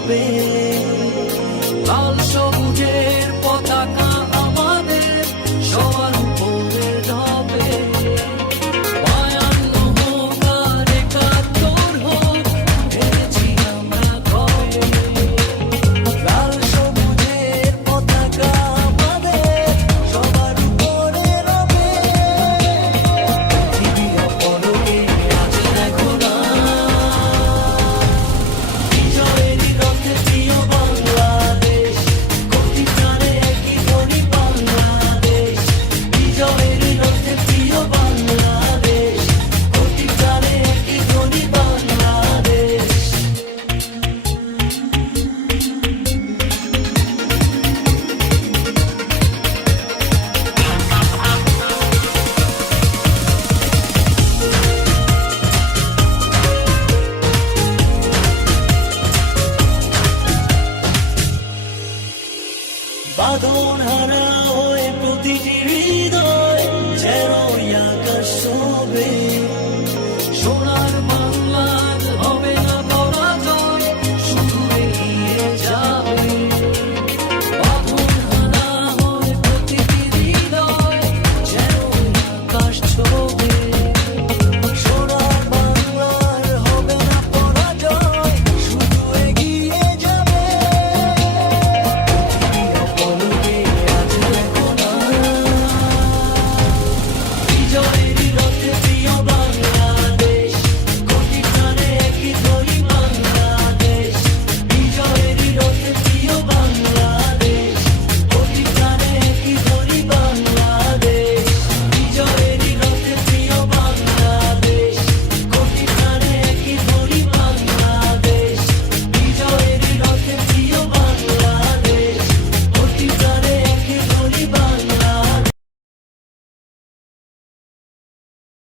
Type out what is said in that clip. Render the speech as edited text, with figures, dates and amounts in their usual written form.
রবে। লাল সবুজের পতাকা আমাদের সবার উপরে রবে। 52 হোক আর 71 হোক, এনেছি আমরা কবে। লাল সবুজের পতাকা আমাদের সবার উপরে রবে। পৃথিবী অপরকে আজ দেখো না, বিজয়েরই রথে প্রিয় বাংলাদেশ, কোটি প্রাণে একই ধ্বনি বাংলাদেশ। বিজয়েরই রথে প্রিয় বাংলাদেশ, কোটি প্রাণে একই ধ্বনি বাংলাদেশ। বাঁধো